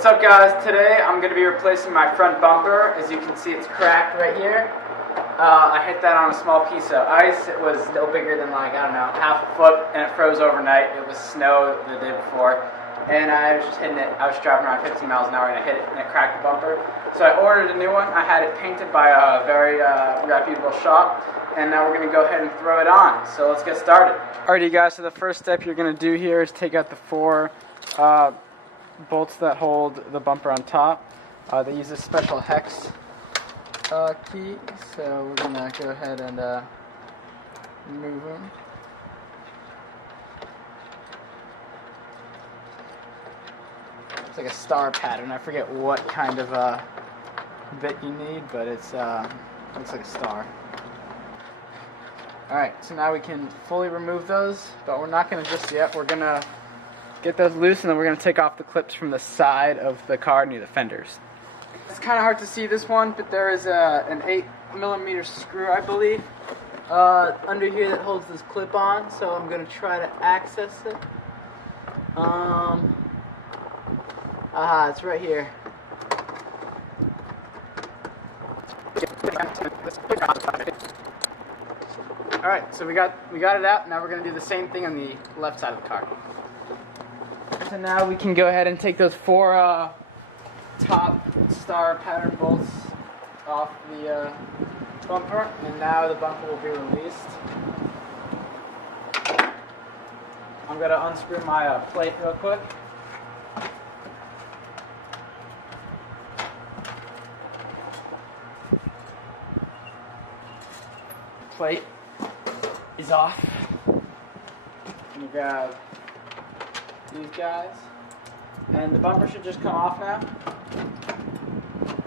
What's up guys, today I'm going to be replacing my front bumper. As you can see, it's cracked right here. I hit that on a small piece of ice. It was no bigger than like, I don't know, half a foot, and it froze overnight. It was snow the day before, and I was just hitting it. I was driving around 15 miles an hour and I hit it and it cracked the bumper. So I ordered a new one. I had it painted by a very reputable shop, and now we're going to go ahead and throw it on. So let's get started. Alrighty guys, so the first step you're going to do here is take out the four bolts that hold the bumper on top. They use a special hex key, so we're going to go ahead and remove them. It's like a star pattern. I forget what kind of bit you need, but it's looks like a star. Alright, so now we can fully remove those, but we're not going to just yet. We're going to get those loose, and then we're going to take off the clips from the side of the car near the fenders. It's kind of hard to see this one, but there is an 8mm screw, I believe, under here that holds this clip on, so I'm going to try to access it. It's right here. Alright, so we got it out. Now we're going to do the same thing on the left side of the car. So now we can go ahead and take those four top star pattern bolts off the bumper, and now the bumper will be released. I'm going to unscrew my plate real quick. Plate is off. I'm going to grab these guys, and the bumper should just come off now.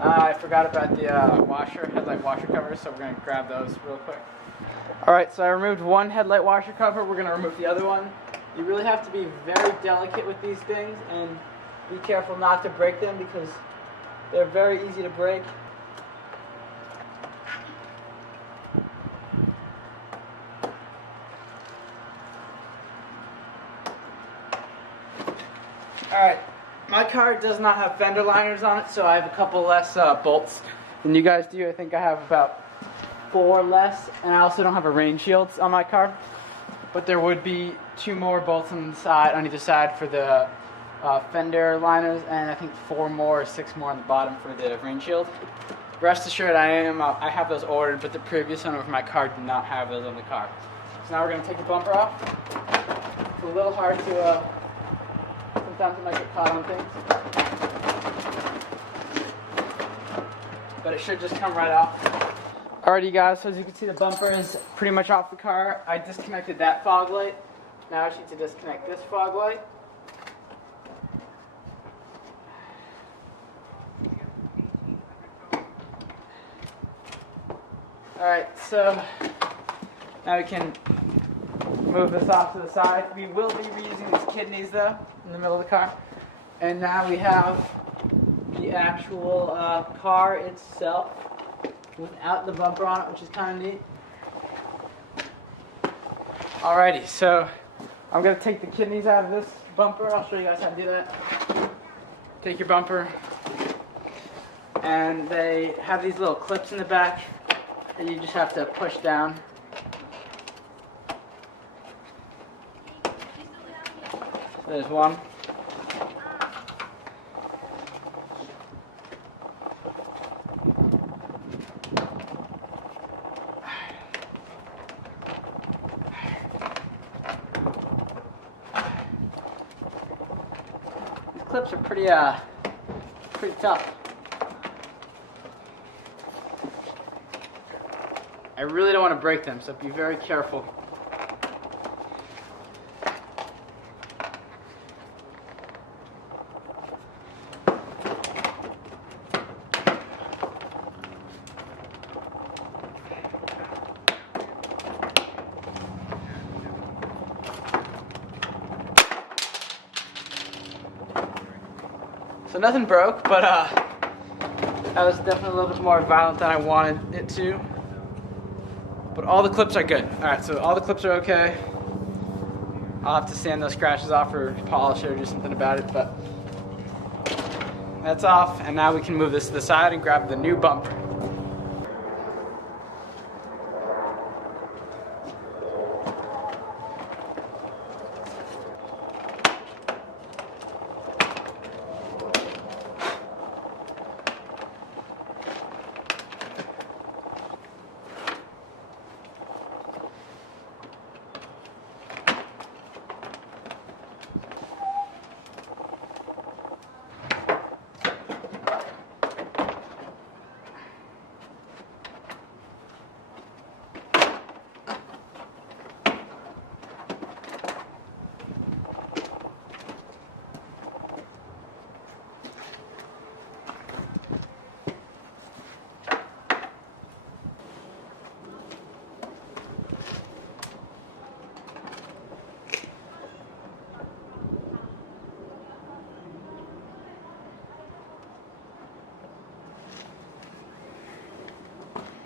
I forgot about the headlight washer covers, so we're going to grab those real quick. Alright, so I removed one headlight washer cover. We're going to remove the other one. You really have to be very delicate with these things and be careful not to break them because they're very easy to break. Alright, my car does not have fender liners on it, so I have a couple less bolts than you guys do. I think I have about 4 less, and I also don't have a rain shield on my car. But there would be 2 more bolts on the side, on either side for the fender liners, and I think 4 more or 6 more on the bottom for the rain shield. Rest assured, I have those ordered, but the previous owner of my car did not have those on the car. So now we're going to take the bumper off. It's a little hard to sometimes it might get caught on things, but it should just come right off. Alrighty guys, so as you can see, the bumper is pretty much off the car. I disconnected that fog light. Now I just need to disconnect this fog light. Alright, so now we can move this off to the side. We will be reusing these kidneys though in the middle of the car. And now we have the actual car itself without the bumper on it, which is kind of neat. Alrighty, so I'm going to take the kidneys out of this bumper. I'll show you guys how to do that. Take your bumper, and they have these little clips in the back that you just have to push down. There's one. These clips are pretty tough. I really don't want to break them, so be very careful. So nothing broke, but that was definitely a little bit more violent than I wanted it to. But all the clips are good. Alright, so all the clips are okay. I'll have to sand those scratches off or polish it or do something about it, but that's off, and now we can move this to the side and grab the new bumper.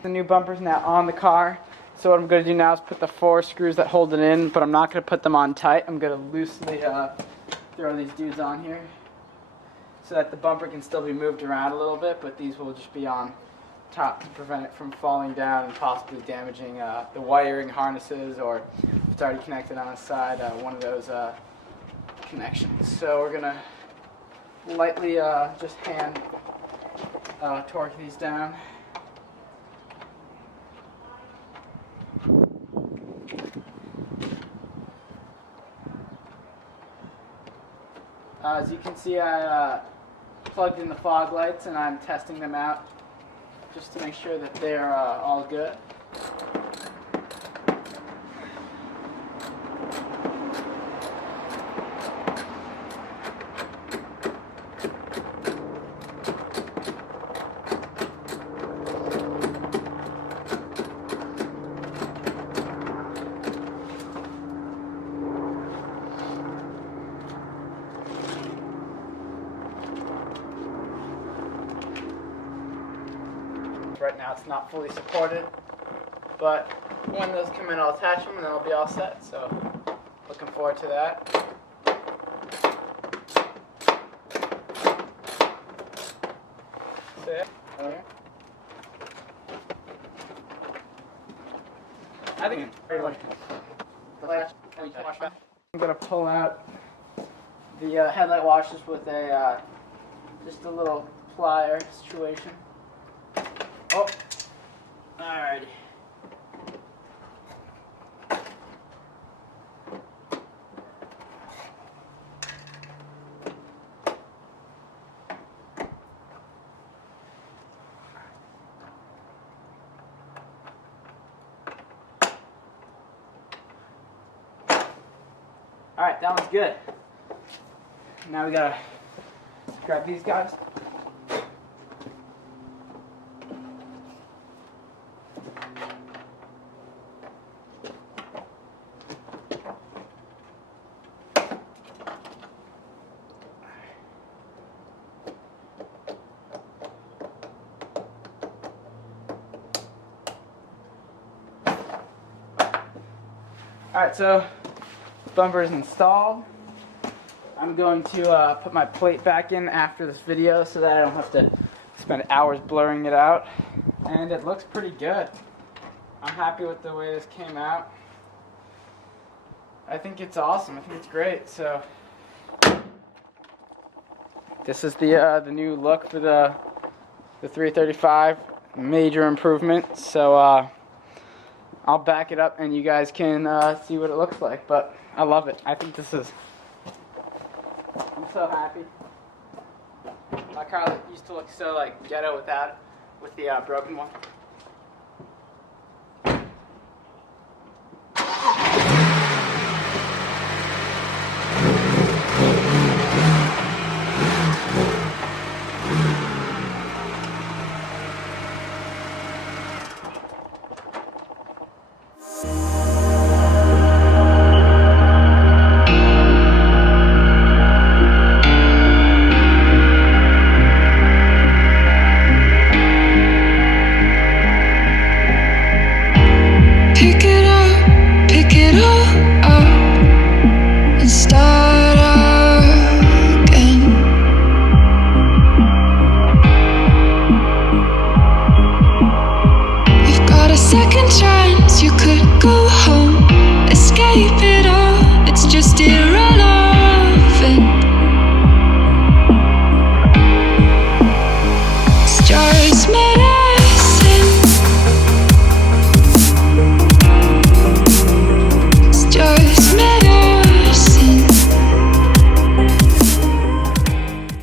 The new bumper's now on the car, so what I'm going to do now is put the 4 screws that hold it in, but I'm not going to put them on tight. I'm going to loosely throw these dudes on here so that the bumper can still be moved around a little bit, but these will just be on top to prevent it from falling down and possibly damaging the wiring harnesses, or if it's already connected on the side, one of those connections. So we're going to lightly just hand torque these down. As you can see, I plugged in the fog lights and I'm testing them out just to make sure that they're all good. Right now it's not fully supported, but when those come in I'll attach them and then I'll be all set, so looking forward to that. So yeah, I think I'm going to pull out the headlight washers with a just a little plier situation. Oh, alrighty. Alright, that one's good. Now we gotta grab these guys. Alright, so bumper is installed. I'm going to put my plate back in after this video so that I don't have to spend hours blurring it out. And it looks pretty good. I'm happy with the way this came out. I think it's awesome. I think it's great. So this is the new look for the 335. Major improvement. So I'll back it up and you guys can see what it looks like, but I love it. I think this is, I'm so happy. My car used to look so like ghetto with the broken one.